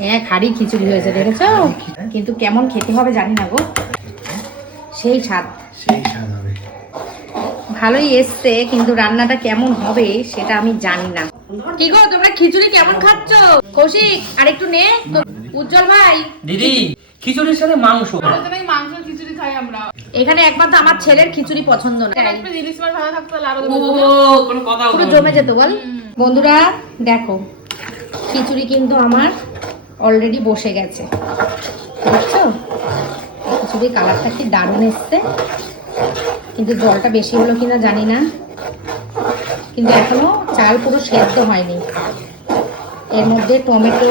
হ্যাঁ, খাড়ি খিচুড়ি হয়েছে দেখেছো? কিন্তু কেমন খেতে হবে জানি না গো, সেই স্বাদ হবে। ভালোই এসছে, কিন্তু রান্নাটা কেমন হবে সেটা আমি জানি না। কি গো, তোমরা খিচুড়ি কেমন খাচ্ছ? কৌশিক আরেকটু নে। উজ্জ্বল ভাই, দিদি খিচুড়ির সাথে মাংস। মাংস খিচুড়ি খাই আমরা। এখানে একমাত্র আমার ছেলের খিচুড়ি পছন্দ না। একটা ইলিশ মাছ ভাজা থাকতো তাহলে আরো কোনো কথা পুরো জমে যেত বল। বন্ধুরা দেখো, খিচুড়ি কিন্তু আমার অলরেডি বসে গেছে, বুঝছো? খিচুড়ি কালারটা কি দারুণ এসছে, কিন্তু জলটা বেশি হলো কিনা জানি না, কিন্তু এখনো চাল পুরো সেদ্ধ হয়নি। এর মধ্যে টমেটো,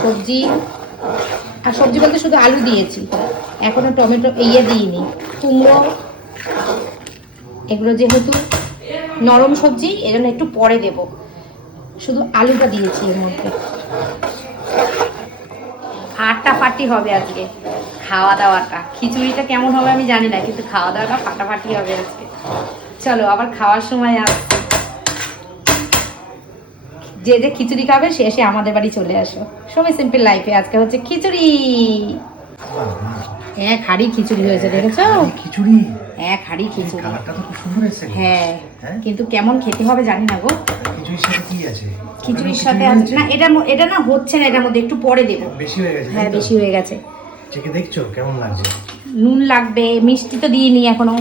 সবজি, আর সবজি বলতে শুধু আলু দিয়েছি, এখনো টমেটো দিইনি, কুমড়ো, এগুলো যেহেতু নরম সবজি এর জন্য একটু পরে দেব, শুধু আলুটা দিয়েছি এর মধ্যে। ফাটাফাটি হবে আজকে খাওয়া দাওয়াটা। খিচুড়িটা কেমন হবে আমি জানি না, কিন্তু খাওয়া দাওয়াটা ফাটাফাটি হবে আজকে। চলো আবার খাওয়ার সময় আসছে, যে যে খিচুড়ি খাবে সে এসে আমাদের বাড়ি চলে আসো। সময় সিম্পল লাইফে আজকে হচ্ছে খিচুড়ি। হ্যাঁ, খাড়ি খিচুড়ি হয়েছে দেখেছো? খিচুড়ি, হ্যাঁ খাড়ি খিচুড়ি। কালারটা তো খুব সুন্দর এসেছে। হ্যাঁ, কিন্তু কেমন খেতে হবে জানি না গো। খিচুড়ির সাথে কি আছে? খিচুড়ির সাথে না, এটা না হচ্ছে না, এটার মধ্যে একটু পরে দেবো। বেশি হয়ে গেছে। হ্যাঁ, বেশি হয়ে গেছে। চেখে দেখছো কেমন লাগছে? নুন লাগবে, মিষ্টি তো দিইনি এখনো।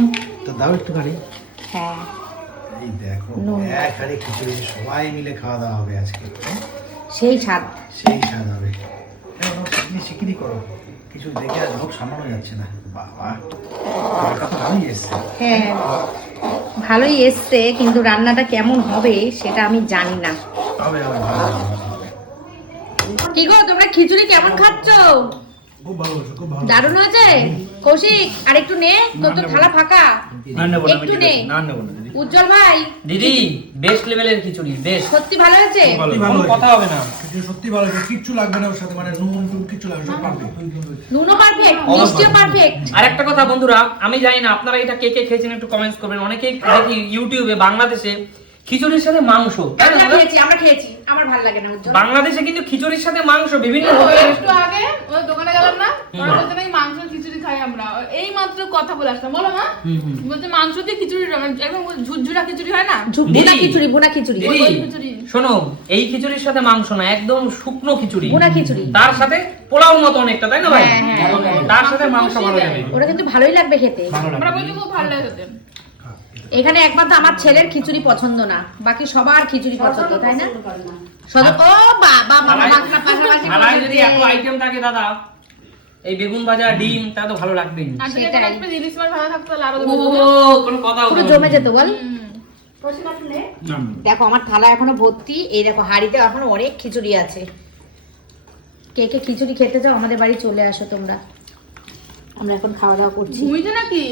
তো দাও একটুখানি। হ্যাঁ, এই দেখো, এক হাঁড়ি খিচুড়ি সবাই মিলে খাওয়া দাওয়া হবে আজকে। সেই স্বাদ। সেই স্বাদ হবে। শিগগিরই করো, কিছু দেখে আর লোক সামলানো যাচ্ছে না। বাবা, কালারটা তো ভালোই এসছে। হ্যাঁ, ভালোই এসছে, কিন্তু রান্নাটা কেমন হবে সেটা আমি জানি না। হবে হবে, ভালো হবে, ভালো হবে। কি গো, তোমরা খিচুড়ি কেমন খাচ্ছ? খুব ভালো হয়েছে, খুব ভালো। দারুণ হয়েছে। কৌশিক আরেকটু নে, তোর তো থালা ফাঁকা, একটু নে। উজ্জ্বল ভাই, দিদি বেস্ট লেভেলের খিচুড়ি, বেস্ট। সত্যি ভালো হয়েছে। কোনো কথা হবে না। খিচুড়ি সত্যি ভালো হয়েছে, কিচ্ছু লাগবে না ওর সাথে, মানে নুন টুন কিচ্ছু লাগবে না, সব পারফেক্ট। নুনও পারফেক্ট, মিষ্টিও পারফেক্ট। আর একটা কথা বন্ধুরা, আমি জানি না আপনারা এটা কে কে খেয়েছেন, একটু কমেন্টস করবেন। অনেকেই দেখি ইউটিউবে বাংলাদেশে খিচুড়ির সাথে মাংস, তাই না? আমরা খেয়েছি, আমার ভালো লাগে না উজ্জ্বল। বাংলাদেশে কিন্তু খিচুড়ির সাথে মাংস বিভিন্ন একটু আগে ওই দোকানে গেলাম না, ওরা বলতে নাকি মাংস খিচুড়ি খাই আমরা। এই মাত্র কথা বলে আসলাম, বলো মা। বলতে মাংস দিয়ে খিচুড়ি, একদম ঝুরঝুরা খিচুড়ি হয় না, ভুনা খিচুড়ি, ভুনা খিচুড়ি। দিদি শোনো, এই খিচুড়ির সাথে মাংস না, একদম শুকনো খিচুড়ি, ভুনা খিচুড়ি। তার সাথে পোলাও মতো অনেকটা, তাই না ভাই? হ্যাঁ, হ্যাঁ। তার সাথে মাংস ভালো লাগে। ওটা কিন্তু ভালোই লাগবে খেতে। আমরা বলছি খুব ভালো লাগে খেতে। এখানে একমাত্র আমার ছেলের খিচুড়ি পছন্দ না, বাকি সবার খিচুড়ি পছন্দ, তাই না? ও বাবা, থালায় যদি এত আইটেম থাকে দাদা, এই বেগুন ভাজা, ডিম, তা তো ভালো লাগবেই। আর যদি সেটাই। একটা ইলিশ মাছ ভাজা থাকতো তাহলে আরো কোনো কথা পুরো হবে জমে না। যেত বল। দেখো আমার থালা এখনো ভর্তি, এই দেখো হাঁড়িতে এখনো অনেক খিচুড়ি আছে। কে কে খিচুড়ি খেতে চাও আমাদের বাড়ি চলে আসো তোমরা, আমরা এখন খাওয়া দাওয়া করছি। ঘুমিয়েছে নাকি?